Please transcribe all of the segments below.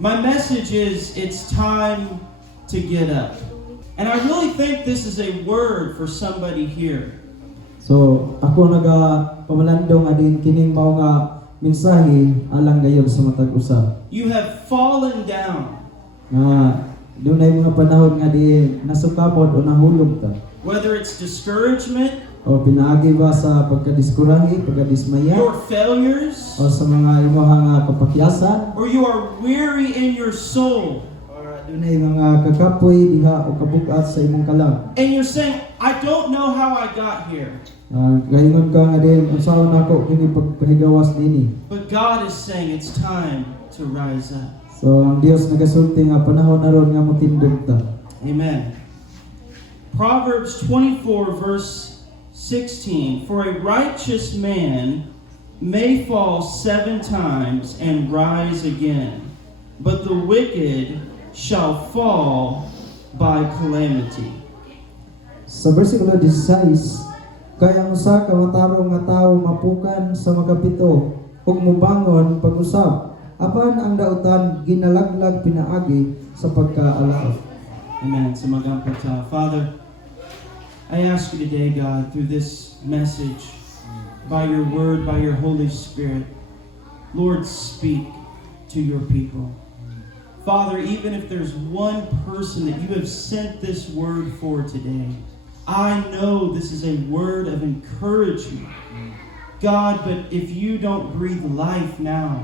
My message is, it's time to get up. And I really think this is a word for somebody here. So ako pamalandong adin kining mao nga mensahe alang gayon sa matag usa. You have fallen down. Nga dunay mga panahon nga di nasukamod o nahulog ta. Whether it's discouragement, O pinaagi ba sa pagkadiskurahi, pagkadismaya, your failures, o sa mga imong kapakyasan, or you are weary in your soul. dunay mga kakapoy diha o kabugat sa imong kalam. And you're saying, I don't know how I got here. Gaingon ka nga din unsaon nako kini pagpahigawas dinhi. But God is saying it's time to rise up. So ang Dios nagasulti nga panahon na ron nga motindog ta. Amen. Proverbs 24 verse 16. For a righteous man may fall 7 times and rise again, but the wicked shall fall by calamity. Sa versikulo 16, kaya ang usa ka matarong nga tawo mapukan sa makapito ug mubangon pag-usab apan ang dautan ginalaglag pinaagi sa pagkaalaot. Amen. Sumagang po tayo. Father, I ask you today, God, through this message, by your word, by your Holy Spirit, Lord, speak to your people. Father, even if there's one person that you have sent this word for today, I know this is a word of encouragement. God, but if you don't breathe life now,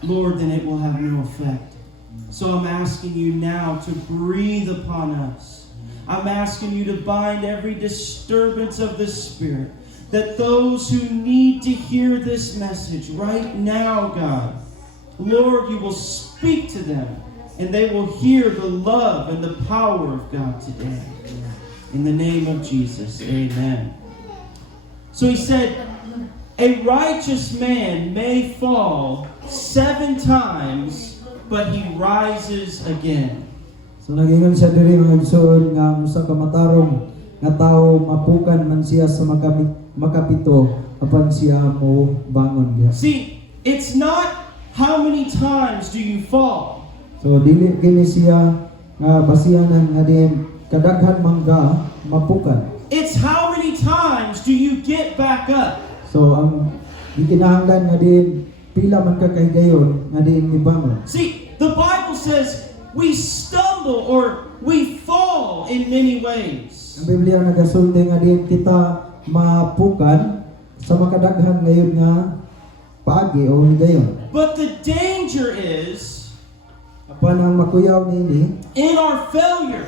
Lord, then it will have no effect. So I'm asking you now to breathe upon us. I'm asking you to bind every disturbance of the Spirit, that those who need to hear this message right now, God, Lord, you will speak to them, and they will hear the love and the power of God today. In the name of Jesus, amen. So he said, a righteous man may fall 7 times, but he rises again. So nagingon siya diri mga igsoon nga usa ka matarong nga tawo mapukan man siya sa makapito apan siya mo bangon diha. See, it's not how many times do you fall. So dili kini siya nga basihanan nga din kadaghan mangga mapukan. It's how many times do you get back up. So ang gikinahanglan nga din pila man ka kahigayon nga din gibangon. See, the Bible says we stumble or we fall in many ways. Ang Biblia nagasulti nga din kita mapukan sa makadaghan ngayon nga paagi o higayon. But the danger is Apan ang makuyaw nini in our failure,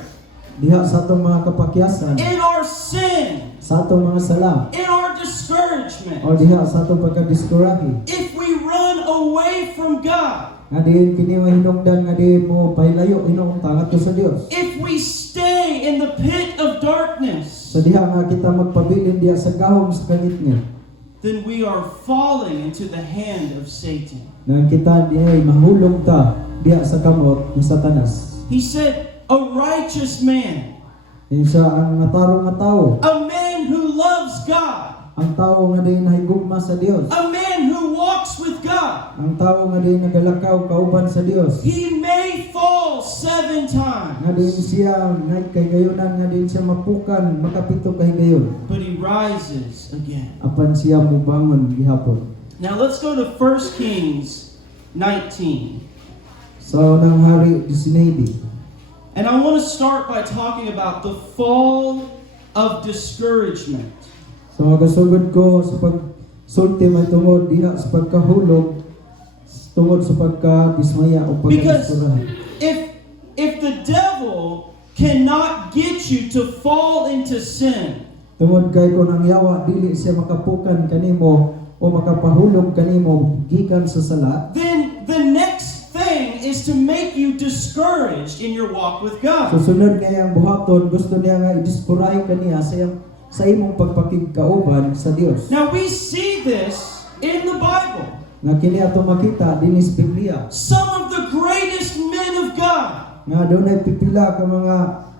diha sa atong mga kapakyasan, in our sin, sa atong mga sala, in our discouragement. o diha sa atong pagkadiskurahi. If we run away from God, Nga diin kini hinungdan nga diin mo pahilayo hinungta ngadto sa Dios. if we stay in the pit of darkness, So diha nga kita magpabilin diha sa gahom sa kangitngit. then we are falling into the hand of Satan. Nang kita diay mahulog ta diha sa kamot ni Satanas. He said, a righteous man, Isa ang matarong nga tawo, a man who loves God, ang tawo nga diin nahigugma sa Dios, a man who walks with God, ang tawo nga diin nagalakaw kauban sa Dios. he may fall 7 Nga times, diin siya nagkaygayonan nga diin siya mapukan makapito kahigayon. but he rises again. Apan siya mubangon gihapon. Now let's go to 1 Kings 19. Sa unang hari 19. And I want to start by talking about the fall of discouragement. So magasugod ko sa pagsulti may tungod diha sa pagkahulog tungod sa pagkadismaya o Because pagkadismaya. if the devil cannot get you to fall into sin, Tungod kay kung ang yawa dili siya makapukan kanimo o makapahulog kanimo gikan sa sala, then the next thing is to make you discouraged in your walk with God. susunod nga ang buhaton gusto niya nga i-dispurahi kaniya sa imong pagpakigkauban sa Dios. Now we see this in the Bible. Nga kini ato makita dinis Biblia Some of the greatest men of God nga dunay pipila ka mga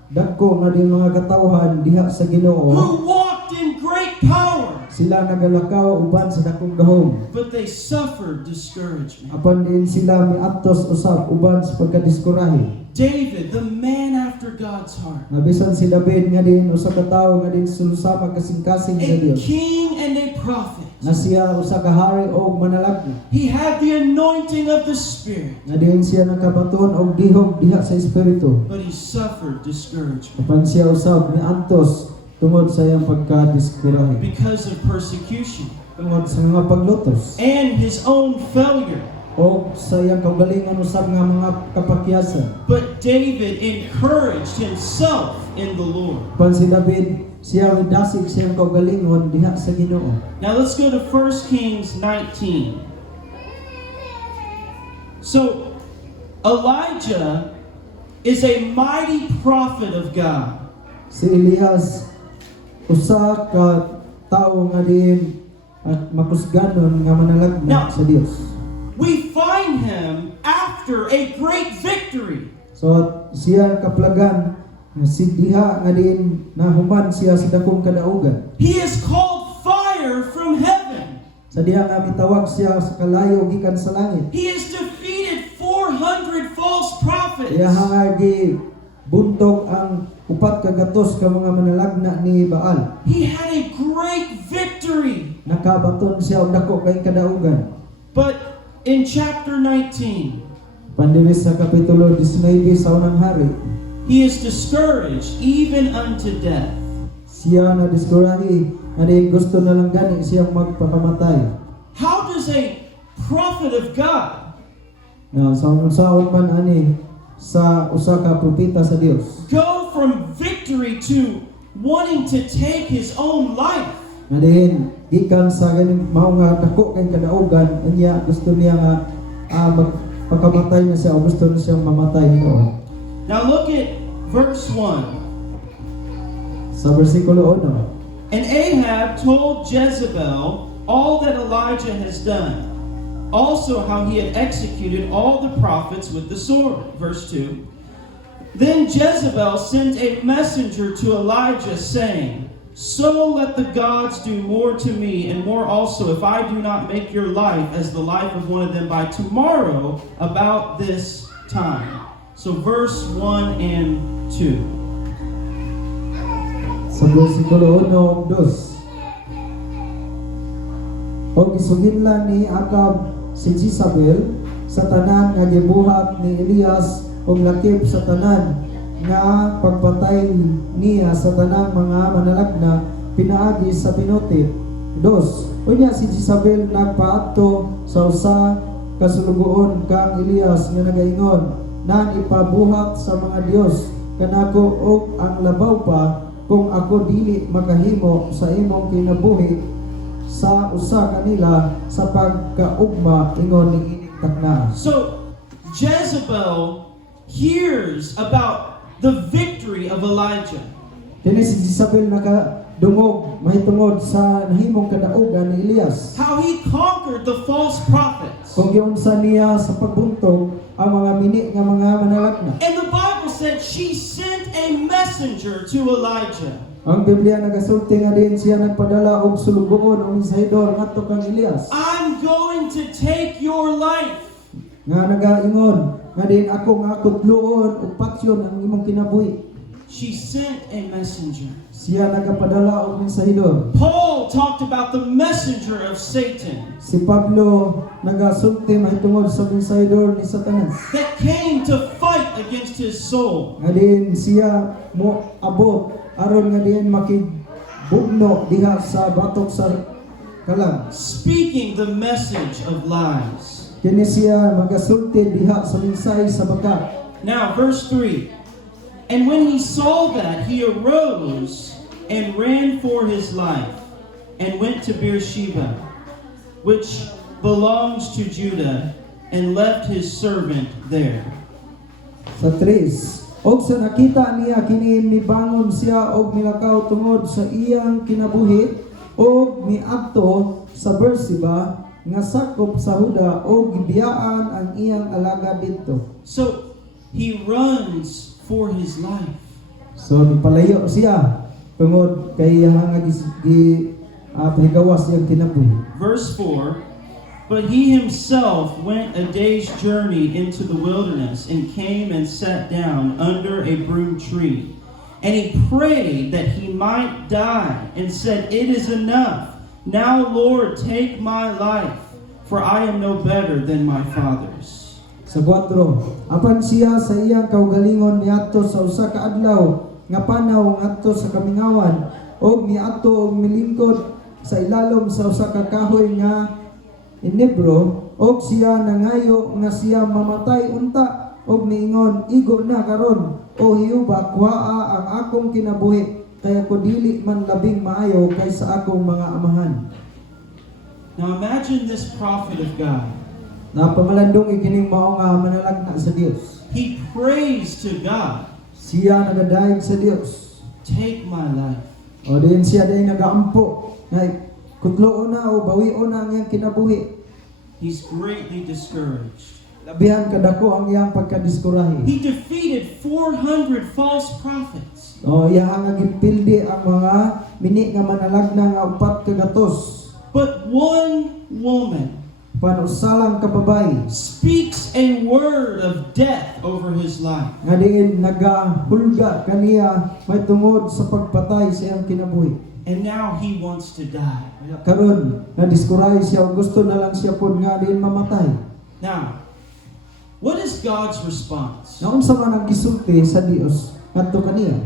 dagko nga din mga katawhan diha sa Ginoo who walked in great power, sila nagalakaw uban sa dakong gahom. but they suffered discouragement. Apan din sila miaptos usab uban sa pagkadiskurahe. David, the man after God's heart, Nabisan si David nga din usa ka tawo nga din sulusama kasing-kasing sa a Dios. king and a prophet. Na siya usa ka hari og manalagna. He had the anointing of the Spirit, Nga din siya nakabaton og dihog diha sa espiritu. but he suffered discouragement Apan siya usab miantos tungod sa iyang pagkadiskurahe. because of persecution Tungod sa mga paglutos and his own failure. o sa iyang kaugalingon usab nga mga kapakyasan. But David encouraged himself in the Lord. Apan si David siya midasig sa iyang kaugalingon diha sa Ginoo. Now let's go to 1 Kings 19. So, Elijah is a mighty prophet of God. Si Elias usa ka tawo nga din at makusganon nga manalagna Now- sa Dios. We find him after a great victory. So siya kaplagan nga si diha nga din nahuman siya sa dakong kadaugan. He is called fire from heaven. Sa diha nga mitawag siya sa kalayo gikan sa langit. He has defeated 400 false prophets. Iya gi buntog ang upat ka gatos ka mga manalagna ni Baal. He had a great victory. Nakabaton siya og dako kay kadaugan. But in chapter 19, Pandiris sa kapitulo 19 sa unang hari, he is discouraged even unto death. siya na diskurahi nga di gusto na lang gani siyang magpakamatay. How does a prophet of God Nga sa unsaon man ani sa usa ka propeta sa Dios. go from victory to wanting to take his own life? Nga din gikan sa ganing mao nga dako kay kadaugan unya gusto niya nga magpakamatay na siya o gusto na siyang mamatay noon. Now look at verse 1. Sa bersikulo 1. And Ahab told Jezebel all that Elijah has done, also how he had executed all the prophets with the sword. Verse 2. Then Jezebel sent a messenger to Elijah, saying, So let the gods do more to me, and more also, if I do not make your life as the life of one of them by tomorrow about this time. So verse 1 and 2. Sa bersikulo 1 ug 2. Og isuginlan ni Akab si Jezabel sa tanan nga gibuhat ni Elias og lakip sa tanan nga pagpatay niya sa tanang mga manalagna pinaagi sa pinutit. 2. Unya si Jezabel nagpaadto sa usa ka sulugoon kang Elias nga nagaingon, nan ipabuhat sa mga Dios kanako og ang labaw pa kung ako dili makahimo sa imong kinabuhi sa usa kanila sa pagkaugma ingon ni ining takna. So Jezebel hears about the victory of Elijah. Kini si Jezabel nakadungog mahitungod sa nahimong kadaugan ni Elias. How he conquered the false prophets. Kung giunsa niya sa pagbuntog ang mga mini nga mga manalagna. And the Bible said she sent a messenger to Elijah. Ang Biblia nagasulti nga din siya nagpadala og sulugoon o mensahedor ngadto kang Elias. I'm going to take your life. Nga nagaingon nga din ako nga kutluon ug paksyon ang imong kinabuhi. She sent a messenger. Siya nagapadala og mensahedor. Paul talked about the messenger of Satan Si Pablo nagasulti mahitungod sa mensahedor ni Satanas. that came to fight against his soul. Nga din siya mo abot aron nga din makibugno diha sa batok sa kalang. Speaking the message of lies. Kini siya magasulti diha sa mensahe sa baka. Now, verse 3. And when he saw that, he arose and ran for his life and went to Beersheba, which belongs to Judah, and left his servant there. Sa 3. Og sa nakita niya kini mibangon siya og milakaw tungod sa iyang kinabuhi og miadto sa Beersheba nga sakop sa Huda og gibiyaan ang iyang alagad didto. So, he runs for his life. So nipalayo siya tungod kay iyang nga pahigawas iyang kinabuhi. Verse 4, but he himself went a day's journey into the wilderness and came and sat down under a broom tree. And he prayed that he might die and said, it is enough. Now, Lord, take my life, for I am no better than my fathers. Sa 4, apan siya sa iyang kaugalingon niadto sa usa ka adlaw nga panaw ngadto sa kamingawan og niadto og milingkod sa ilalom sa usa ka kahoy nga inebro og siya nangayo nga siya mamatay unta og niingon, igo na karon o Hiyuba, kuhaa ang akong kinabuhi kaya ko dili man labing maayo kaysa akong mga amahan. Now imagine this prophet of God. Napamalandong ikining mao nga manalagna sa Dios. He prays to God, Siya nagadayeg sa Dios. take my life. O din siya day nagaampo nga kutloon na o bawion na ang iyang kinabuhi. He's greatly discouraged. Labihan kadako ang iyang pagkadiskurahi. He defeated 400 false prophets. O iya nga gipildi ang mga mini nga manalagna nga 400. But one woman Panusalang kababay speaks a word of death over his life. nga diin nagahulga kaniya may tungod sa pagpatay sa iyang kinabuhi. And now he wants to die. Karon nga diskuray siya o gusto na lang siya pod nga diin mamatay. Now, what is God's response? Nga unsa man ang gisulti sa Dios ngadto kaniya?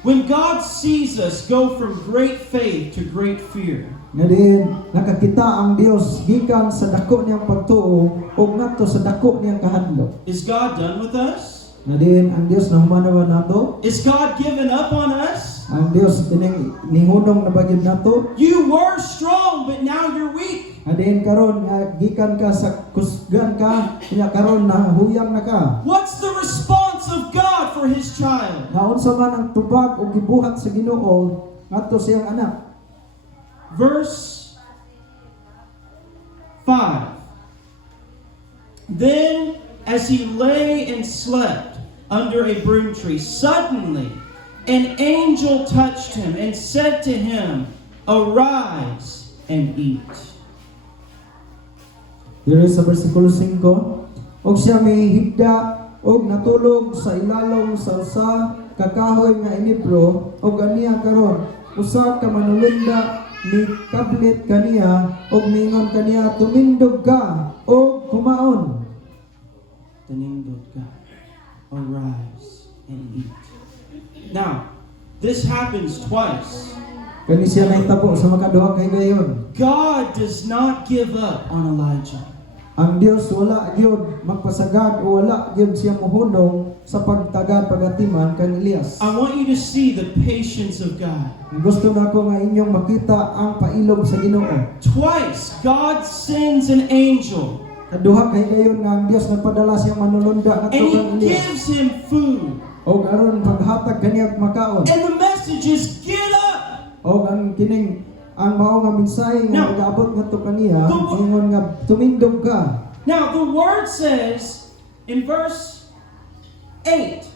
When God sees us go from great faith to great fear, Nga diin nakakita ang Dios gikan sa dako niyang pagtuo o ngadto sa dako niyang kahadlok. is God done with us? Nga diin ang Dios na humanawan nato, Is God given up on us? ang Dios kining ningunong na bagid nato. You were strong, but now you're weak. Nga diin karon nga gikan ka sa kusgan ka, nya karon na huyang na ka. What's the response of God for His child? Nga unsa man ang tubag o gibuhat sa Ginoo ngadto sa iyang anak. Verse 5. Then, as he lay and slept under a broom tree, suddenly an angel touched him and said to him, arise and eat. Diri sa bersikulo 5, og siya may higda og natulog sa ilalom sa usa ka kahoy nga inibro og aniya karon usa ka manulunda ni kablit kaniya og mingon kaniya tumindog ka og kumaon. Tanindod ka, arise and eat. Now, this happens twice. Kani siya nahitabo sa makaduha kay gayon. God does not give up on Elijah. Ang Dios wala gyud magpasagad o wala gyud siya mohunong sa pagtagad pagatiman kan Elias. I want you to see the patience of God. Gusto nako nga inyong makita ang pailog sa Ginoo. Twice, God sends an angel Kaduha kay gayon nga ang Dios nagpadala siyang manulunda ngadto and kang He Elias. gives him food. O aron paghatag kaniya makaon. And the message is, get up! O ang kining ang mao nga mensahe nga Now, nagaabot ngadto kaniya the- ingon nga tumindog ka. Now, the word says in verse 8,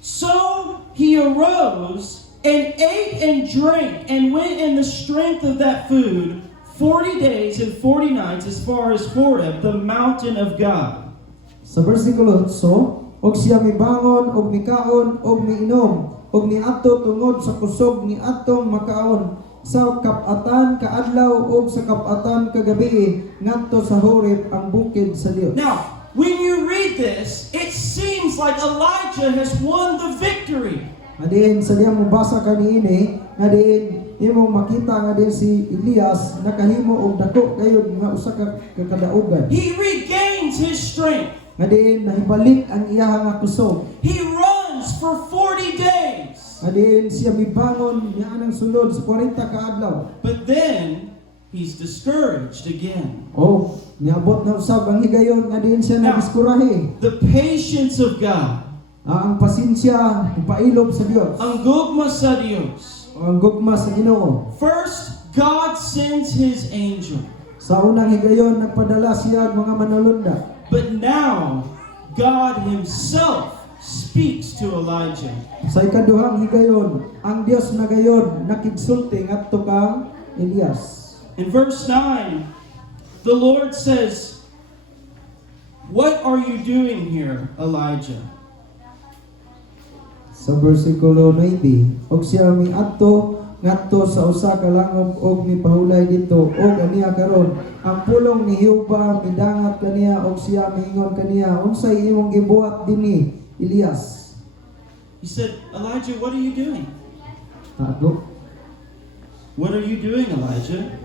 so he arose and ate and drank and went in the strength of that food 40 days and 40 nights as far as Horeb, the mountain of God. Sa bersikulo 8, og siya mibangon og mikaon og miinom og miadto tungod sa kusog ni atong makaon sa kapatan kaadlaw og sa kapatan kagabi ngadto sa Horeb ang bukid sa Dios. Now, when you read this, it seems like Elijah has won the victory. Adiin sa diya mo basa kaniini nga diin imong makita nga diin si Elias nakahimo og dako kayod nga usa ka kadaugan. He regains his strength. Nga diin nahibalik ang iyaha nga kusog. He runs for 40 days. Nga diin siya mibangon niya anang sulod sa 40 ka adlaw. But then, he's discouraged again. Oh, niabot na usab ang higayon nga diin siya Now, nadiskurahe. The patience of God, Ang pasensya ipailog sa Dios. ang gugma sa Diyos. O ang gugma sa Ginoo. First, God sends His angel. Sa unang higayon nagpadala siya og mga manulunda. But now, God Himself speaks to Elijah. Sa ikaduhang higayon, ang Dios na gayon nakigsulti ngadto kang Elias. In verse 9, the Lord says, "What are you doing here, Elijah?" Sa bersikulo 9, og siya miadto ngadto sa usa ka langob og mipahulay dito og aniya karon ang pulong ni Jehova midangat kaniya og siya miingon kaniya unsay imong gibuhat dinhi Elias. He said, "Elijah, what are you doing?" Ako "What are you doing, Elijah?"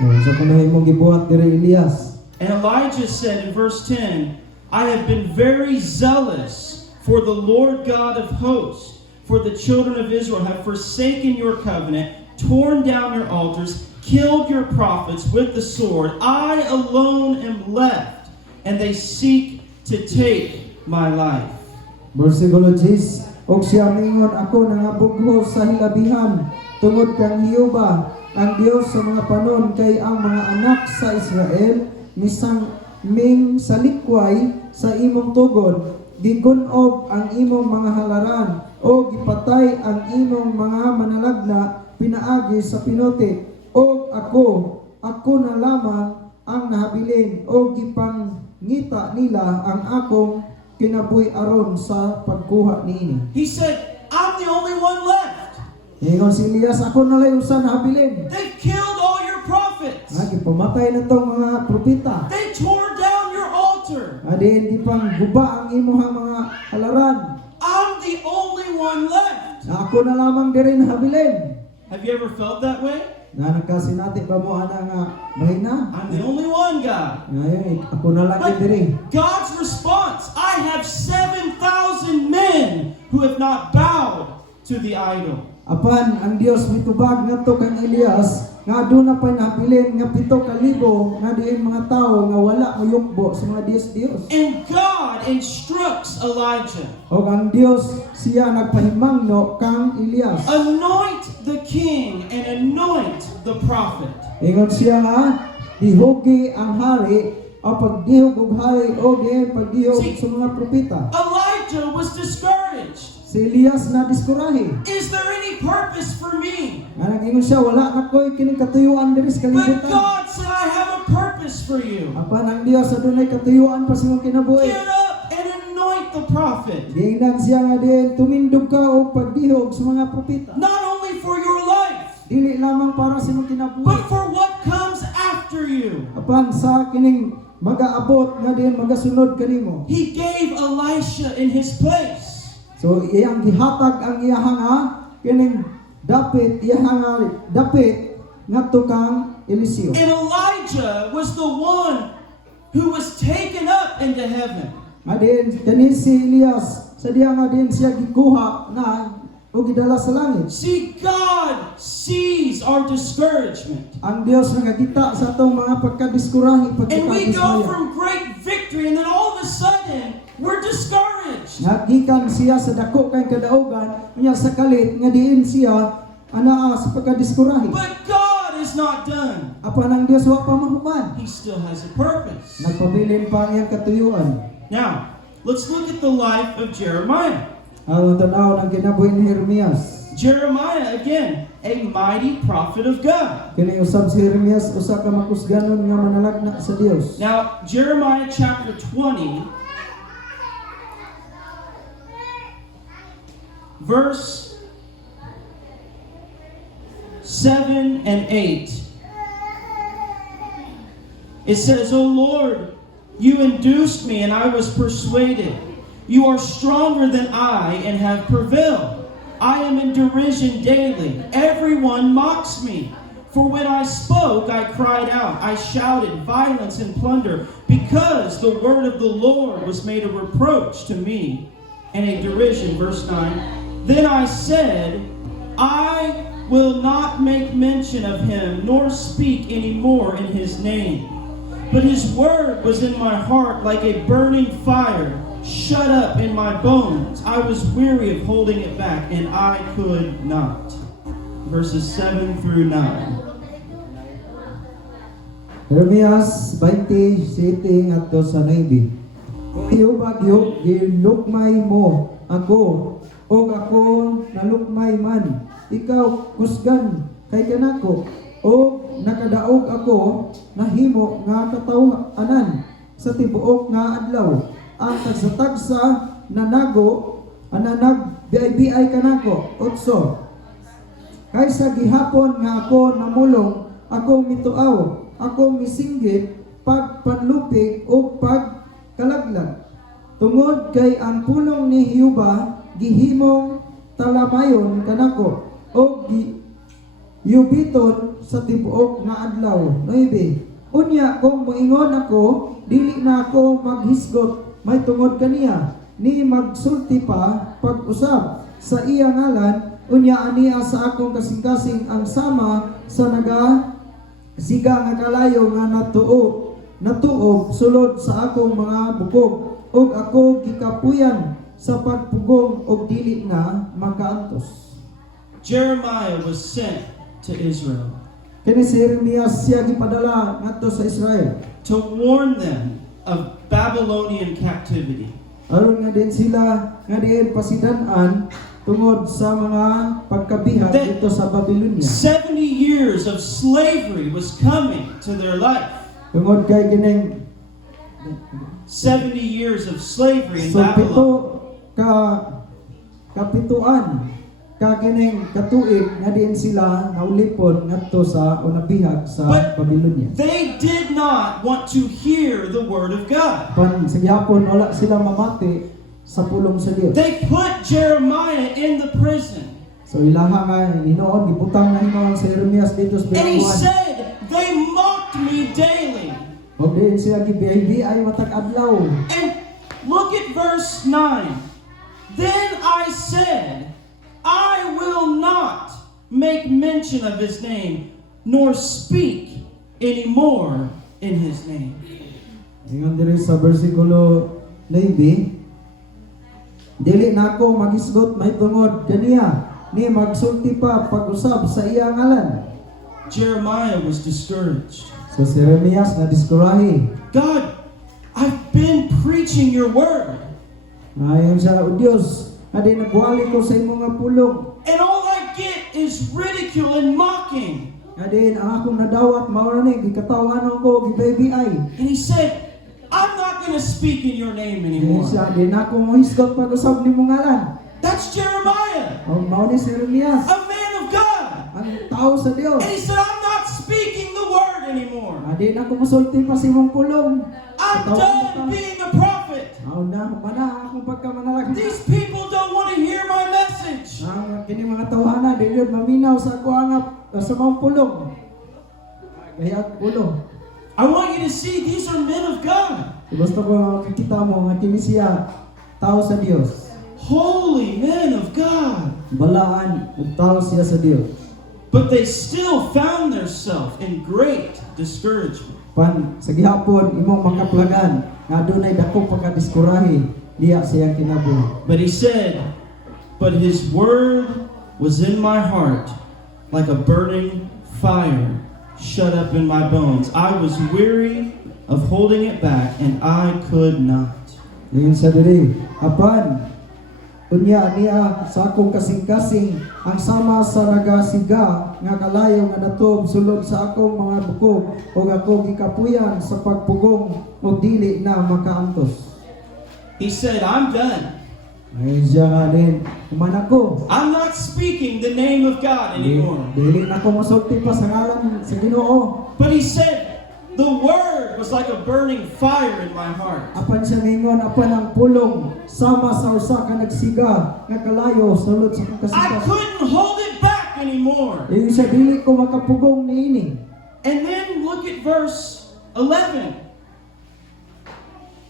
sa kuno imong gibuhat diri Elias. And Elijah said in verse 10, "I have been very zealous for the Lord God of hosts. For the children of Israel have forsaken your covenant, torn down your altars, killed your prophets with the sword. I alone am left, and they seek to take my life." Bersikulo 10, og siya mingon ako nangabugho sa hilabihan tungod kang Jehova ang Dios sa mga panon kay ang mga anak sa Israel misang ming salikway sa imong tugon gigunob ang imong mga halaran o gipatay ang imong mga manalagna pinaagi sa pinuti og ako na lamang ang nahabilin o gipangngita nila ang akong kinabuhi aron sa pagkuha niini. He said, "I'm the only one left. Ingon si Elias, ako na lang usa nahabilin. They've killed all your prophets. Gipamatay na tong mga propeta. They tore down your altar. Adin gipang guba ang imong mga halaran. I'm the only one left." Ako na lamang diri nahabilin. Have you ever felt that way? Na nagkasinati ba mo ana nga mahina? I'm the only one, God. Ngayon, ako na lang But diri. God's response, "I have 7,000 men who have not bowed to the idol." Apan ang Dios mitubag ngadto kang Elias nga aduna pa nahabilin nga 7,000 nga diin mga tawo nga wala moyukbo sa mga Dios. And God instructs Elijah, O ang Dios siya nagpahimangno kang Elias. "Anoint the king and anoint the prophet." Ingon siya nga dihugi ang hari o pagdihog og hari o diin pagdihog sa mga propeta. Elijah was discouraged. Si Elias na diskurahi. Is there any purpose for me? Nga nag-ingon siya wala na ko'y kining katuyuan diri sa But kalibutan. God said, "I have a purpose for you. Apan ang Dios adunay katuyuan pa sa imong kinabuhi. Get up and anoint the prophet." Giingnan siya nga diin tumindog ka og pagdihog sa mga propeta. Not only for your life, Dili lamang para sa imong kinabuhi. but for what comes after you. Apan sa kining magaabot nga diin magasunod kanimo. He gave Elisha in his place. So iyang gihatag ang iyahang kining dapit ngadto kang Eliseo. And Elijah was the one who was taken up into heaven. Adin kani si Elias sa diya nga din siya gikuha na o gidala sa langit. See, God sees our discouragement. Ang Dios nakakita sa atong mga pagkadiskurahi, And we go pagkakadismaya. from great victory, and then all of a sudden, we're discouraged. Nagikan siya sa dako kay kadaugan, niya sa kalit nga diin siya anaa sa pagkadiskurahi. But God is not done. Apan ang Dios wa pa mahuman. He still has a purpose. Nagpabilin pa ang iyang katuyuan. Now, let's look at the life of Jeremiah. Ang tanaw ng kinabuhi ni Jeremias. Jeremiah, again, a mighty prophet of God. Kini usab si Jeremias usa ka makusganon nga manalagna sa Dios. Now, Jeremiah chapter 20, verse 7 and 8. It says, "O Lord, you induced me and I was persuaded. You are stronger than I and have prevailed. I am in derision daily. Everyone mocks me. For when I spoke, I cried out. I shouted violence and plunder, because the word of the Lord was made a reproach to me and a derision." Verse 9. "Then I said, I will not make mention of him, nor speak any more in his name. But his word was in my heart like a burning fire, shut up in my bones. I was weary of holding it back, and I could not." Verses 7 through 9. Jeremias 27 ngadto sa 9. Kung iyo bagyo gilukmay mo ako o ako nalukmay man, ikaw kusgan kay kanako o nakadaog ako nahimo nga katawanan sa tibuok nga adlaw. Ang tagsa-tagsa nanago nagbiay-biay kanako. 8. Kaysa gihapon nga ako namulong, ako mituaw, ako misinggit pagpanlupig o pagkalaglag. Tungod kay ang pulong ni Hiyuba gihimong talamayon kanako o yubiton sa tibuok nga adlaw. 9. Unya kung moingon ako, dili na ako maghisgot may tungod kaniya, ni magsulti pa pag-usab sa iya ngalan. Unya aniya sa akong kasing-kasing ang sama sa siga nga kalayo nga natuob sulod sa akong mga bukog, ug ako gikapuyan sa pagpugong og dili na makaantos. Jeremiah was sent to Israel Kini si Jeremias siya gipadala ngadto sa Israel to warn them of Babylonian captivity. aron nga din sila nga diin pasidan-an tungod sa mga pagkabihag dito sa Babylonia. 70 years of slavery was coming to their life. Tungod kay kining 70 years of slavery in so pito Babylon. kapituan kining katuig nga diin sila naulipon ngadto sa unabihag sa But Babylonia. they did not want to hear the word of God. Pan sa gihapon wala sila mamati sa pulong sa Dios. They put Jeremiah in the prison. So ilaha nga hinoon gibutang na hinoon sa Jeremias dito sa And he Babylonia. said, they mocked me daily. Og diin sila gibibi ay matag adlaw. And look at verse 9. Then I said, I will not make mention of his name, nor speak anymore in his name. Ingon diri sa bersikulo 9, dili na ako magisgot may tungod kaniya, ni magsulti pa pag-usab sa iya ngalan. Jeremiah was discouraged. So si Jeremias na diskurahi. God, I've been preaching your word, Ayon sa Dios, adi nagwali ko sa imong nga pulong. and all I get is ridicule and mocking. Adi ang akong nadawat mao ni gikatawanon ko gibaybiay. And he said, I'm not going to speak in your name Di anymore. siya di na ako mohisgot pag-usab nimong ngalan. That's Jeremiah, O mao ni si Jeremias, a man of God. ang tao sa Dios. And he said, I'm not speaking the word anymore. Adi na ako mosulti pa sa imong pulong. I'm done being a prophet. Mao na mana akong pagkamanalaki. These people don't want to hear my message. Ang kini mga tawhana di yun maminaw sa ako angap sa mga pulong. Gayag pulong. I want you to see these are men of God. Gusto ko makikita mo nga kini siya tao sa Dios. Holy men of God. Balaan ug tao siya sa Dios. But they still found themselves in great discouragement. Pan sa gihapon imong makaplagan nga adunay dako pagkadiskurahi diya siya kinabuhi. But he said, but his word was in my heart like a burning fire shut up in my bones. I was weary of holding it back, and I could not. Ngayon sa diri, apan unya niya sa akong kasing-kasing ang sama sa nagasiga nga kalayo nga natuog sulod sa akong mga bukog o ako gikapuyan sa pagpugong o dili na makaantos. He said, I'm done. Ngayon siya nga din, kuman ako. I'm not speaking the name of God anymore. Dili na ako masulti pa sa ngalan sa Ginoo. But he said, the word was like a burning fire in my heart. Apan siya ngayon, apan ang pulong sama sa usa ka nagsiga nga kalayo sulod sa akong I kasing-kasing. couldn't hold it back anymore. Ngayon siya, dili ko makapugong niini. And then look at verse 11.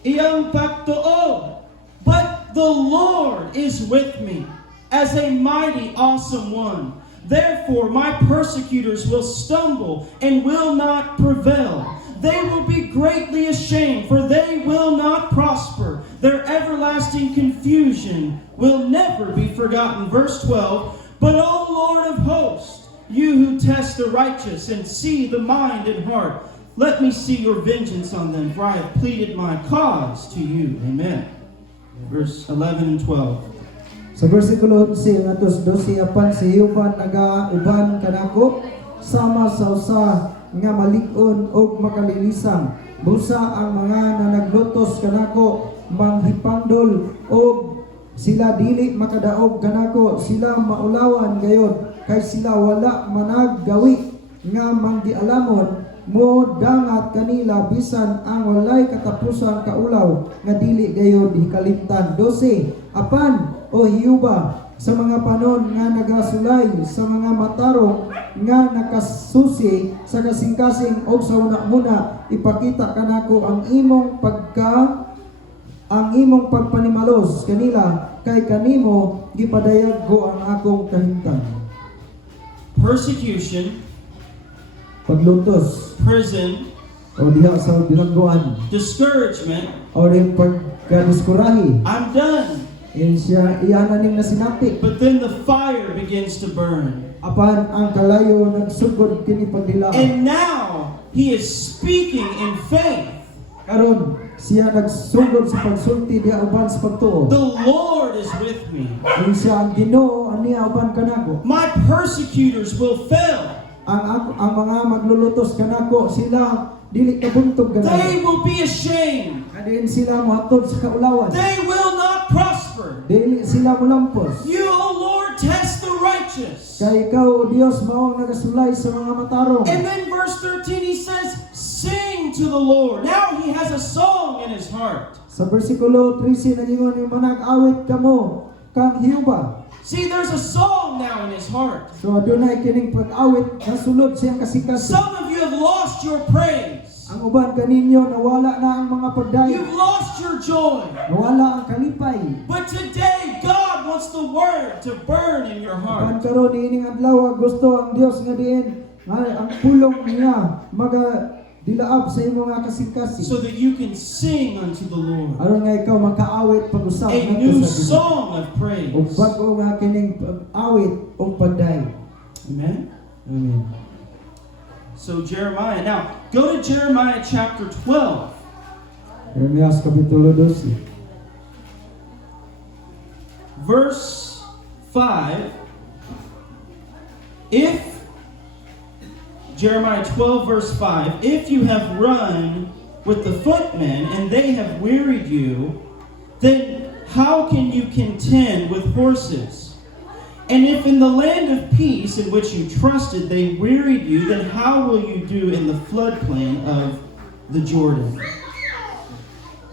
Iyang pagtuog, but the Lord is with me as a mighty, awesome one. Therefore, my persecutors will stumble and will not prevail. They will be greatly ashamed, for they will not prosper. Their everlasting confusion will never be forgotten. Verse 12, but O Lord of hosts, you who test the righteous and see the mind and heart, let me see your vengeance on them, for I have pleaded my cause to you. Amen. Verse 11 and 12. Sa versikulo 11 ngatos 12 apan si Hiyuba nagauban kanako sama sa usa nga malig-on ug makalilisang. Busa ang mga nanaglutos kanako manghipangdol ug sila dili makadaog kanako, sila maulawan gayon kay sila wala managgawi nga manggialamon mo dangat kanila bisan ang walay katapusan kaulaw nga dili gayon hikalimtan. 12 Apan o Hiyuba sa mga panon nga nagasulay sa mga matarong nga nakasusi sa kasing-kasing o sa una-una ipakita kanako ang imong pagpanimalos kanila kay kanimo gipadayag ko ang akong kahimtang. Persecution, Paglutos prison, o diha sa bilangguan discouragement. o rin pagkaduskurahi I'm done. iyanan ning nasinati. But then the fire begins to burn. Apan ang kalayo nagsugod kini pagdilaan. And now he is speaking in faith. Karon siya nagsugod sa pagsulti diha uban sa pagtuo. The Lord is with me. Kung siya ang Ginoo aniya uban kanago. My persecutors will fail. Ang mga maglulutos kanako sila dili kabuntog They kanago. will be ashamed. Kadin sila mohatod sa kaulawan. They will not prosper. Dili sila molampos. You, O Lord, test the righteous. Kay ikaw o Dios mao ang nagasulay sa mga matarong. And then verse 13 he says, sing to the Lord. Now he has a song in his heart. Sa bersikulo 13 nagingon yung manag-awit kamo kang Hiyuba. See, there's a song now in his heart. So adunay kining pag-awit nasulod siyang kasikas. Some of you have lost your praise. Ang uban kaninyo nawala na ang mga pagdayo. You've lost your joy. Nawala ang kalipay. But today, God wants the word to burn in your Ang heart. karon ining adlaw gusto ang Dios nga diin nga ang pulong niya maga dilaab sa imong nga kasing-kasing. So that you can sing unto the Lord Aron nga ikaw makaawit pag-usab a ngadto new sa Dios. song of O praise. bago nga kining awit o pagdayo. Amen. Amen. So Jeremiah. Now, go to Jeremiah chapter 12. Jeremias kapitulo 12. Verse 5. If Jeremiah 12 verse 5, if you have run with the footmen and they have wearied you, then how can you contend with horses? And if in the land of peace in which you trusted they wearied you, then how will you do in the floodplain of the Jordan?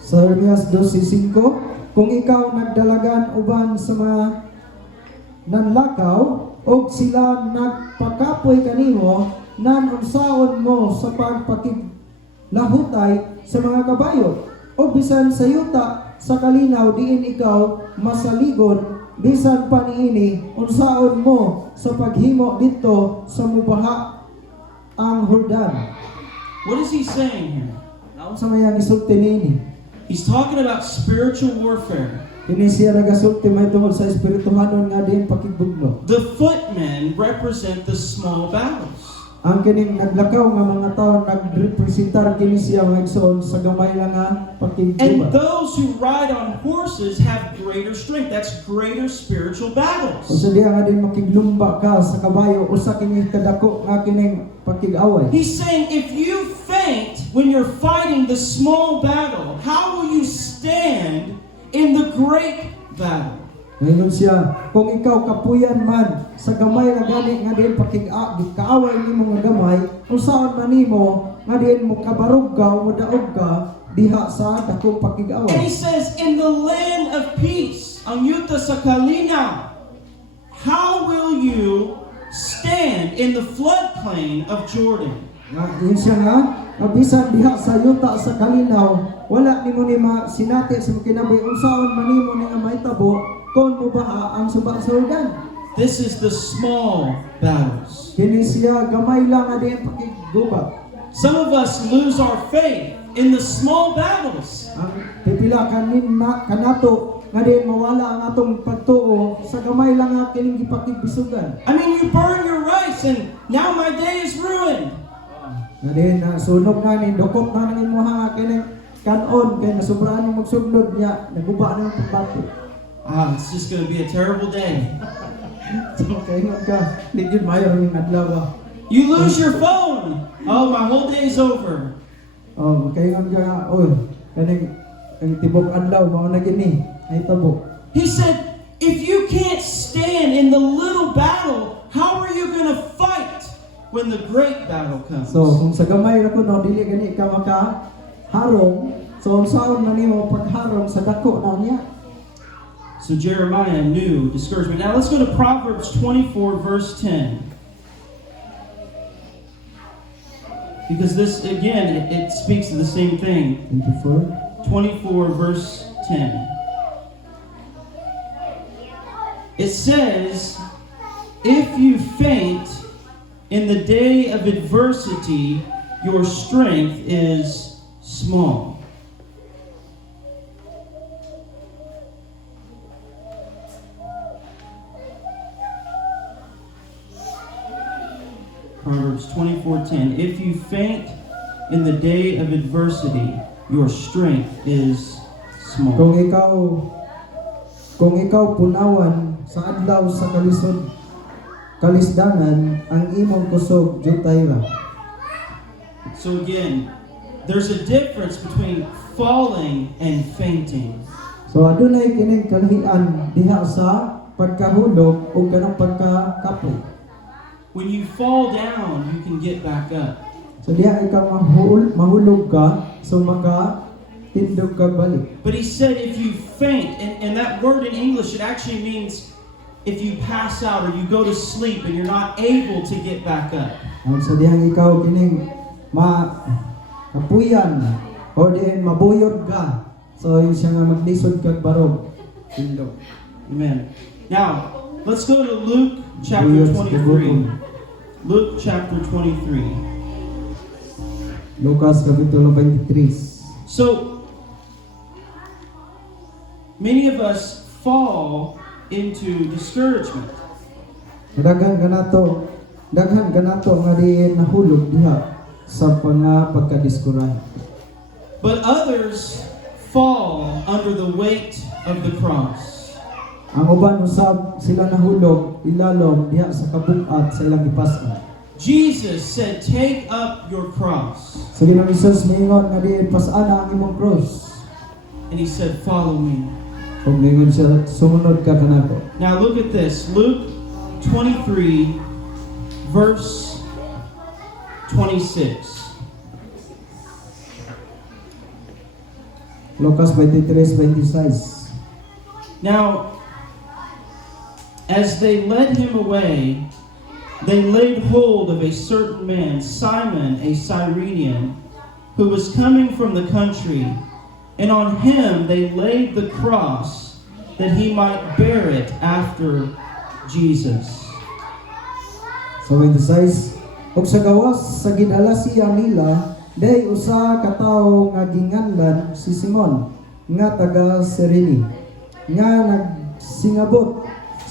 Sa Jeremias 12:5, kung ikaw nagdalagan uban sa mga nanlakaw og sila nagpakapoy kanimo, nanunsaon mo sa pagpakiglahutay sa mga kabayo o bisan sa yuta sa kalinaw diin ikaw masaligon bisan pa niini unsaon mo sa paghimo dito sa mubaha ang Jordan. What is he saying here? Naon sa mayang isulti niini? He's talking about spiritual warfare. Kini siya nagasulti may tungod sa espirituhanon nga din pakigbugno. The footmen represent the small battles. Ang kining naglakaw nga mga tawo nagrepresentar kini siya nga igsoon sa gamay lang nga And pakiggubat. those who ride on horses have greater strength. That's greater spiritual battles. Usa diha nga din makiglumba ka sa kabayo usa kini kadako nga kining pakig-away. He's saying if you faint when you're fighting the small battle, how will you stand in the great battle? Ngayon siya, kung ikaw kapuyan man sa gamay nga gani nga din pakig-kaaway nimo nga gamay, unsaon man nimo nga din mo kabarog ka o daog ka diha sa dakong And pakig-away. he says, in the land of peace, ang yuta sa kalinaw, how will you stand in the floodplain of Jordan? Yun siya nga, bisan diha sa yuta sa kalinaw, wala nimo ni sinati sa kinabuhi unsaon man nimo ni nga mahitabo kon mubaha ang suba sa Jordan. This is the small battles. Kini siya gamay lang nga din pakigubat. Some of us lose our faith in the small battles. Ang pipila kanin na kanato nga din mawala ang atong pagtuo sa gamay lang nga kining gipakigbisugan. I mean, you burn your rice and now my day is ruined. Nga din sunog na ni dokot na nang imuha nga kining kanon kay nasubraan yung magsugnod niya naguba na yung pagbato. It's just going to be a terrible day. So kaingon ka, ligid mayo ning adlaw. You lose your phone. Oh, my whole day is over. Oh, kaya nga kaning ang tibok adlaw mao na gini ay tabo. He said, if you can't stand in the little battle, how are you going to fight when the great battle comes? So kung sa gamay ra kuno dili gani ka maka harong, so unsaon na nimo pagharong sa dako na niya? So Jeremiah knew discouragement. Now let's go to Proverbs 24, verse 10. Because this, again, it speaks to the same thing. 24. 24, verse 10. It says, if you faint in the day of adversity, your strength is small. Proverbs 24:10. If you faint in the day of adversity, your strength is small. Kung ikaw punawan sa adlaw sa kalisdanan, ang imong kusog jutay ra. So again, there's a difference between falling and fainting. So adunay kining kalahian diha sa pagkahulog o kanang pagkakapoy. When you fall down, you can get back up. So diha ikaw mahulog ka, so tindog ka balik. But he said if you faint, and that word in English, it actually means if you pass out or you go to sleep and you're not able to get back up. So diha ikaw kining kapuyan o diin mabuyod ka. So yung siya nga maglisod kag barog. Tindog. Amen. Now, let's go to Luke chapter Buyod sa 23. bubong. Luke chapter 23. Lucas kapitulo 23. So, many of us fall into discouragement. Daghan kanato nga diin nahulog diha sa pagkadiskurahan. But others fall under the weight of the cross. Ang uban usab sila nahulog ilalom diha sa kabuk-at sa ilang ipasman. Jesus said, take up your cross. So Ginoong Hesus miingon nga diin pas-ana ang imong cross. And he said, follow me. Ug miingon siya sumunod ka kanako. Now look at this. Luke 23, verse 26. Lucas 23:26. Now, as they led him away, they laid hold of a certain man, Simon, a Cyrenian, who was coming from the country, and on him they laid the cross, that he might bear it after Jesus. So 26, ug sa gawas sa gidala siya nila, day usa ka tawo nga ginganlan si Simon nga taga Cyrene, nga nagsingabot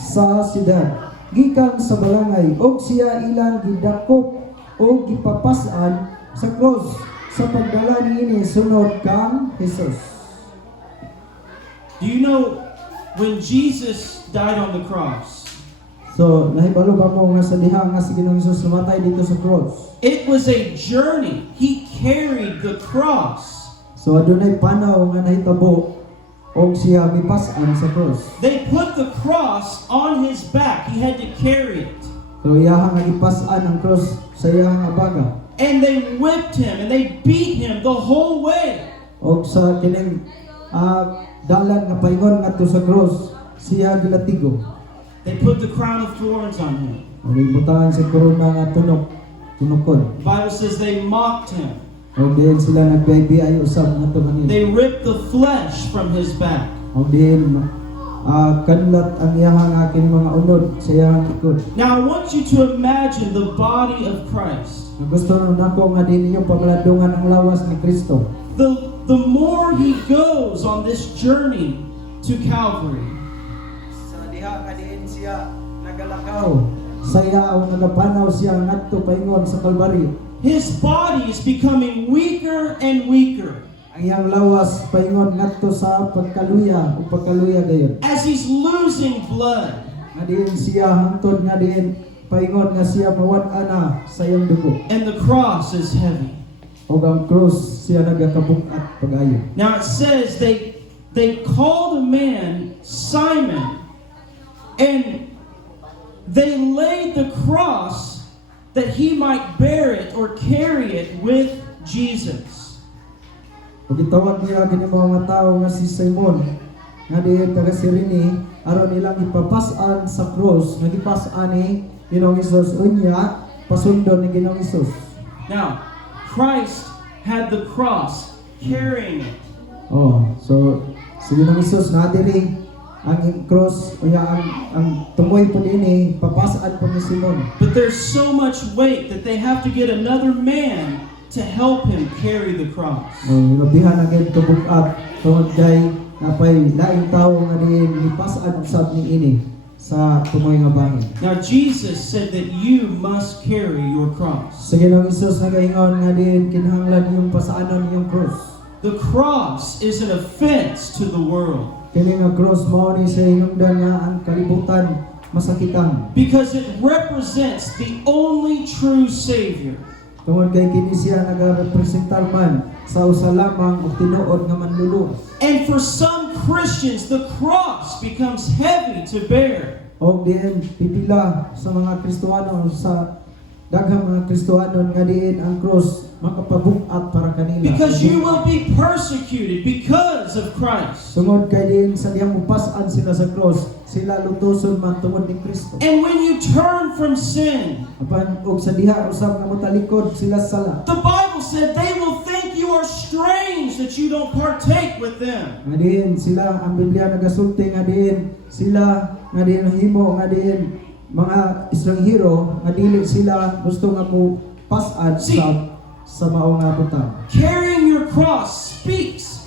sa siyudad gikan sa balangay, og siya ilang gidakop o gipapasan sa cross sa pagdala niini sunod kang Hesus. Do you know when Jesus died on the cross? So nahibalo ba mo nga sa diha nga si Ginoong Hesus namatay dito sa cross? It was a journey. He carried the cross. So adunay panaw nga nahitabo og siya mipas-an sa cross. They put the cross on his back. He had to carry it. So iyahang nga ipas-an ang cross sa iyahang abaga. And they whipped him and they beat him the whole way. Og sa kining dalan nga paingon ngadto sa cross, siya gilatigo. They put the crown of thorns on him. Og ibutangan sa korona nga tunokon. The Bible says they mocked him. Og diin sila nagbiay usab ngadto kanila. They ripped the flesh from his back. Og diin kanlat ang iyahang aking mga unod sa iyahang ikod. Now I want you to imagine the body of Christ. Gusto nako nga din ninyo pagladungan ang lawas ni Kristo. The more he goes on this journey to Calvary, Sa diha nga diin siya nagalakaw. Saya o nagapanaw siya ngadto paingon sa Kalbaryo. his body is becoming weaker and weaker. Ang iyang lawas paingon ngadto sa pagkaluya o pagkaluya dayon. As he's losing blood. Nga diin siya hangtod nga diin paingon nga siya mawad-an na sa iyang dugo. And the cross is heavy. O ang cross siya nagakabuk-at pag-ayo. Now it says they called a man Simon, and they laid the cross that he might bear it or carry it with Jesus. O gitawag niya gini mga tao nga si Simon nga diin taga Sirini aron ilang ipapasan sa cross nga gipasan ni Ginoong Hesus unya pasundon ni Ginoong Hesus. Now, Christ had the cross carrying it. Oh, so si Ginoong Hesus na diri ang cross unya ang tumoy po dinhi papasaan po ni Simon. But there's so much weight that they have to get another man to help him carry the cross. Oh, labihan na gid kabuk-at tungod kay napay laing tawo nga diin ipasaan usab ni ini sa tumoy nga bahin. Now, Jesus said that you must carry your cross. Sa Ginoong Hesus nagaingon nga diin kinahanglan yung pasaanon yung cross. The cross is an offense to the world Kini nga cross mao ni sa hinungdan nga ang kalibutan masakitan. because it represents the only true Savior. Tungod kay kini siya nagarepresentar man sa usa lamang og tinuod nga manluluwas. And for some Christians, the cross becomes heavy to bear. Og diin pipila sa mga Kristiyano sa daghang mga Kristiyano nga diin ang cross makapabuk-at para kanila. Because you will be persecuted because of Christ. Tungod kay diin sa diyang mupas-an sila sa cross, sila lutoson man tungod ni Kristo. And when you turn from sin, Apan og sa diha usab nga motalikod sila sala. the Bible said they will think you are strange that you don't partake with them. Nga diin sila ang Biblia nagasulti nga diin sila nga diin himo nga diin mga estranghero nga dili sila gusto nga mo pas-ad See, sa mao nga butang. Carrying your cross speaks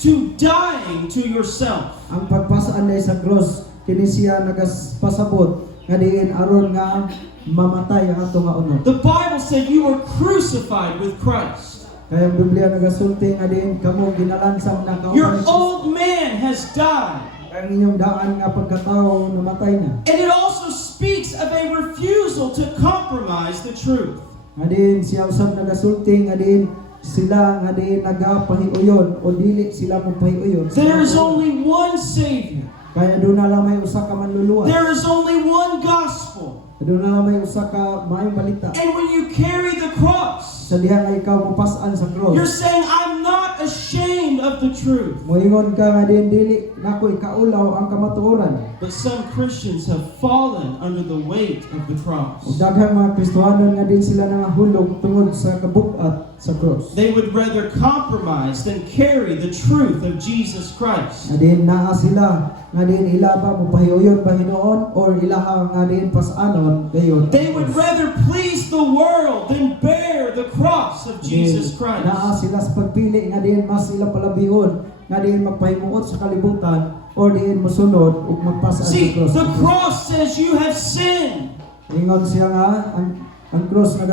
to dying to yourself. Ang pagpasaan day sa cross kini siya nagaspasabot nga diin aron nga mamatay ang ato nga unod. The Bible said you were crucified with Christ. Kaya ang Biblia nagasulti nga diin kamo ginalansang na Your kauban. old man has died. Ang inyong daan nga pagkatao namatay na. And it also speaks of a refusal to compromise the truth. Nga diin siya usab nagasulti nga diin sila nga diin nagapahiuyon o dili sila mo pahiuyon. There is only one Savior. Kaya doon na lang may usa ka manluluwas. There is only one gospel. Doon na lang may usa ka maayong balita. And when you carry the cross, Sa diha nga ikaw mapasaan sa cross. you're saying, I'm not ashamed of the truth. Moingon ka nga diin dili nako ikaulaw ang kamatuoran. But some Christians have fallen under the weight of the cross. Ug daghang mga Kristiyano nga din sila nangahulog tungod sa kabuk-at sa cross. They would rather compromise than carry the truth of Jesus Christ. Nga din naa sila nga din ilaba mo pahiuyon ba Hinoon or ilaha nga din pasanon gayon. They would rather please the world than bear the cross of Jesus Christ. Naa sila sa pagpili nga din mas sila palabihon nga din magpahimuot sa kalibutan or diin mosunod ug magpasaan sa See, cross. the cross says you have sinned. Ingon siya nga ang cross nga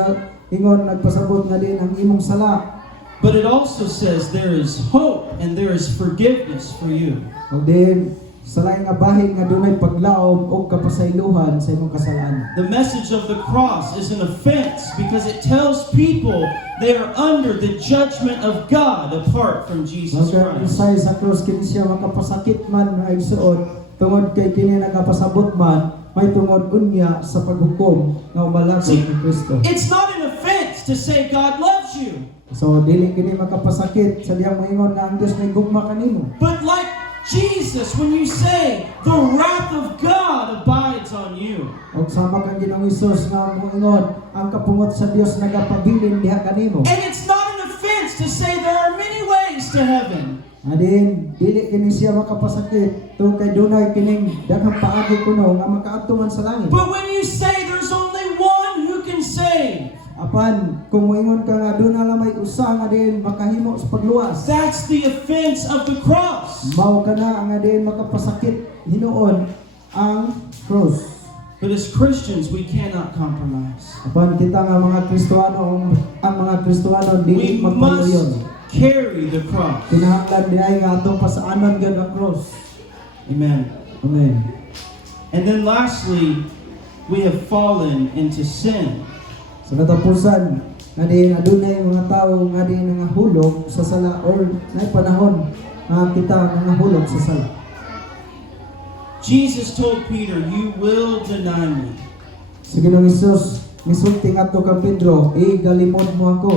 ingon nagpasabot nga din ang imong sala. But it also says there is hope and there is forgiveness for you. Ug din sa laing nga bahin nga dunay paglaom og kapasaylohan sa imong kasalanan. The message of the cross is an offense because it tells people they are under the judgment of God apart from Jesus Ang Christ. isay sa cross kini siya makapasakit man nga igsuon tungod kay kini nagapasabot man may tungod unya sa paghukom nga umalagod See, ni Kristo. It's not an offense to say God loves you. So dili kini makapasakit sa diyang moingon nga ang Dios may gugma kanimo. But like Jesus, when you say the wrath of God abides on you. Og sama kang Ginoong Hesus nga moingon ang kapungot sa Dios nagapabilin diha kanimo. And it's not an offense to say there are many ways to heaven. Adin dili kini siya makapasakit tungod kay dunay kining daghang paagi kuno nga makaadto man sa langit. But when you say there's only one who can save, Apan kung moingon ka nga doon na lang may usa nga din makahimo sa pagluwas. that's the offense of the cross. Mao ka na nga din makapasakit hinuon ang cross. But as Christians, we cannot compromise. Apan kita nga mga Kristiyano ang mga Kristiyano We dili must magpahiuyon. carry the cross. Kinahanglan diay nga atong pasaanon gid ang cross. Amen. Amen. And then lastly, we have fallen into sin. Sa katapusan, nga di adunay mga tao nga di nangahulog sa sala or nay panahon nga kita nangahulog sa sala. Jesus told Peter, "You will deny me." Si Ginoong Hesus misulti ngadto kang Pedro, galimod mo ako.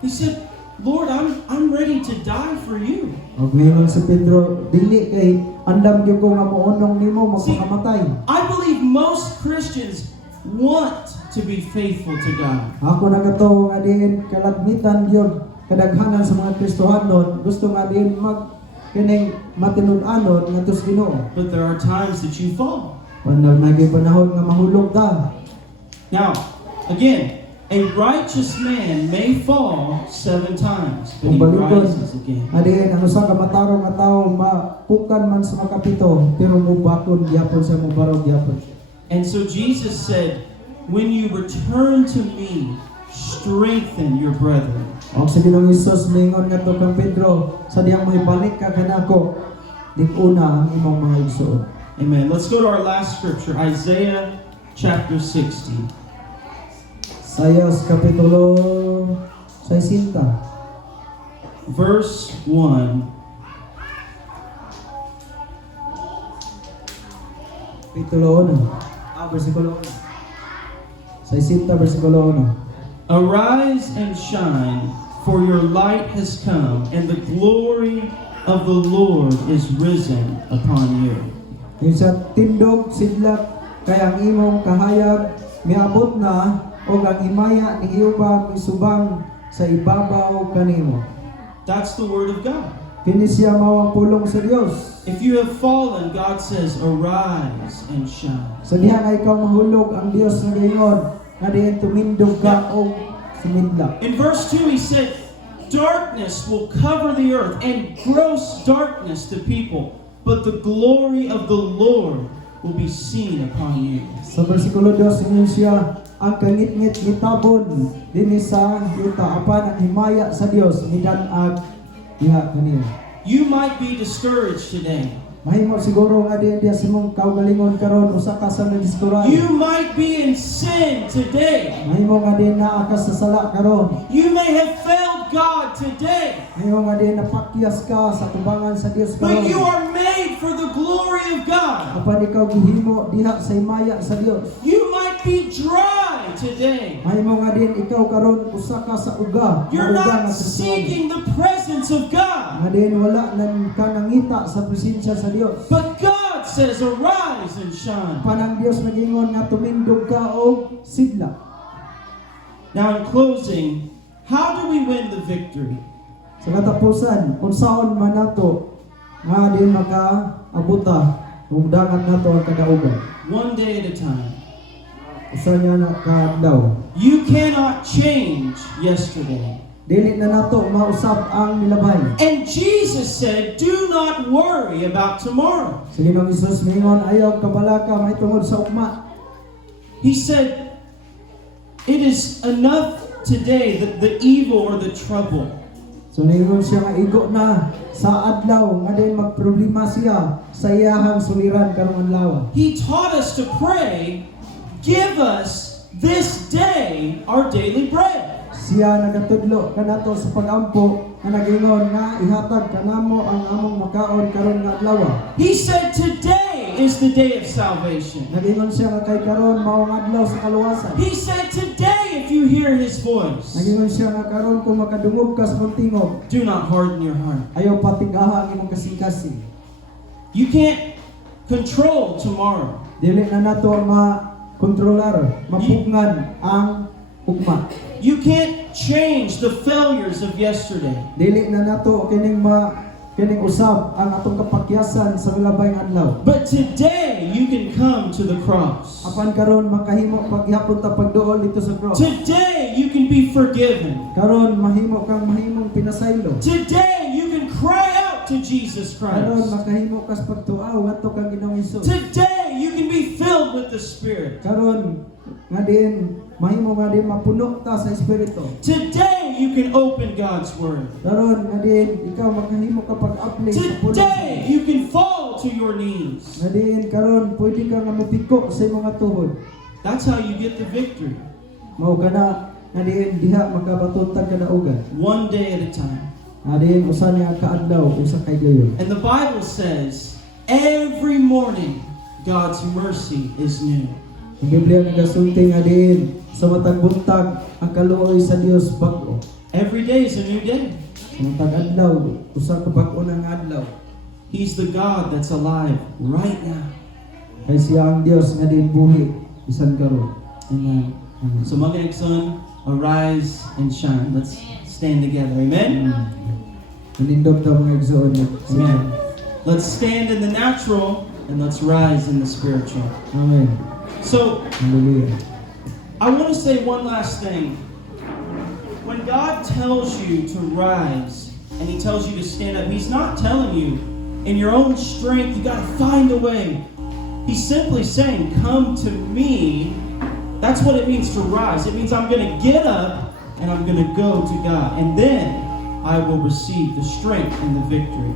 He said, "Lord, I'm ready to die for you." Og ngayon si Pedro, dili kay andam gyud ko nga moonong nimo magpakamatay. I believe most Christians want to be faithful to God. Ako nagato nga diin kalagmitan gyud kadaghanan sa mga Kristohanon gusto nga diin mag kining matinud-anon ngadto sa Ginoo. But there are times that you fall. Panag nagay panahon nga mahulog ta. Now, again, a righteous man may fall 7 times, but he Kung balikon, rises again. adiin ang usa ka matarong nga tawo mapukan man sa makapito pero mubakon gyapon sa mubarog gyapon. And so Jesus said, "When you return to me, strengthen your brethren." Og sa Ginoong Hesus mingon ngadto kang Pedro, sa diyang mohibalik ka kanako, dik-una ang imong mga igsoon. Amen. Let's go to our last scripture, Isaiah chapter 60. Sayas kapitulo 60, Verse 1. kapitulo 1. Bersikulo 1. 60 bersikulo 1. Arise and shine, for your light has come, and the glory of the Lord is risen upon you. Yung sa tindog sidlak kay ang imong kahayag miabot na o ang himaya ni Jehova misubang sa ibabaw kanimo. That's the word of God. Kini siya mao ang pulong sa Dios. If you have fallen, God says, arise and shine. Sa diha nga ikaw mahulog ang Dios nga gayon nga diin tumindog ka o sumidlak. In verse 2, he said, darkness will cover the earth and gross darkness to people, but the glory of the Lord will be seen upon you. Sa bersikulo 2 ingon siya ang kangit-ngit gitabon dinhi sa yuta apan ang himaya sa Dios midan-ag diha kaniya. You might be discouraged today. Mahimo siguro nga diya sa mong kaugalingon karon usa ka sa nadiskuray. You might be in sin today. Mahimo nga din naa ka sa sala karon. You may have failed God today. Mahimo nga din napakyas ka sa tubangan sa Dios But karon. you are made for the glory of God. Apan ikaw gihimo diha sa himaya sa Dios. You might be dry today. Mahimo nga din ikaw karon usa ka sa uga. You're Uga nga not sa seeking the presence of God. nga din wala nang ka nangita sa presensya sa Dios. But God says, arise and shine. Panang Dios nagingon nga tumindog ka og sidlak. Now in closing, how do we win the victory? Sa katapusan, unsaon man nato nga din maka-abuta ug dagat nato ang kadaugan. One day at a time. Usa niya na kadlaw. You cannot change yesterday. Dili na nato mausab ang milabay. And Jesus said, do not worry about tomorrow. Sa Ginoong Hesus mingon ayaw kabalaka mahitungod sa ugma. He said, it is enough today that the evil or the trouble. So ningon siya nga igo na sa adlaw nga din magproblema siya sa iyahang suliran karong adlaw. He taught us to pray, give us this day our daily bread. Siya nagatudlo kanato sa pagampo nga nagingon nga ihatag kanamo ang among makaon karon nga adlaw. He said, today is the day of salvation. Nagingon siya nga kay karon mao nga adlaw sa kaluwasan. He said, today if you hear His voice, Nagingon siya nga karon kung makadungog ka sa pagtingog, do not harden your heart. ayaw patigaha ang imong kasing-kasing. You can't control tomorrow. Dili na nato ma-kontrolar, mapugnan ang ugma. You can't change the failures of yesterday. Dili na nato kining usab ang atong kapakyasan sa milabay nga adlaw. But today you can come to the cross. Apan karon makahimo paghapon ta pagduol dito sa cross. Today you can be forgiven. Karon mahimong pinasaylo. Today you can cry out to Jesus Karon Christ. makahimo kas pagtuaw ngadto kang Ginoong Hesus. Today you can be filled with the Spirit. Karon nga din mahimo nga din mapuno ta sa espiritu. Today you can open God's Word. Karon nga din ikaw makahimo ka pag-apply sa pulong. Today you can fall to your knees. Nga din karon pwede ka nga mapiko sa imong tuhod. That's how you get the victory. Mao kana nga diin diha makabatuntag kadaugan. One day at a time. Nga diin usa niya kaadlaw usa kay gayon. And the Bible says, every morning, God's mercy is new. Ang Biblia nagasulti nga diin sa matag buntag ang kaluoy sa Dios bag-o. Every day is a new day. Sa matag adlaw usa ka bag-o nga adlaw. He's the God that's alive right now. Kay siya ang Dios nga diin buhi bisan karon. Amen. So mga igsoon, arise and shine. Let's stand together. Amen? Manindog ta mga igsoon. Amen. Let's stand in the natural and let's rise in the spiritual. Amen. So, Hallelujah. I want to say one last thing. When God tells you to rise and He tells you to stand up, He's not telling you in your own strength, you got to find a way. He's simply saying, come to me. That's what it means to rise. It means I'm going to get up and I'm going to go to God. And then I will receive the strength and the victory.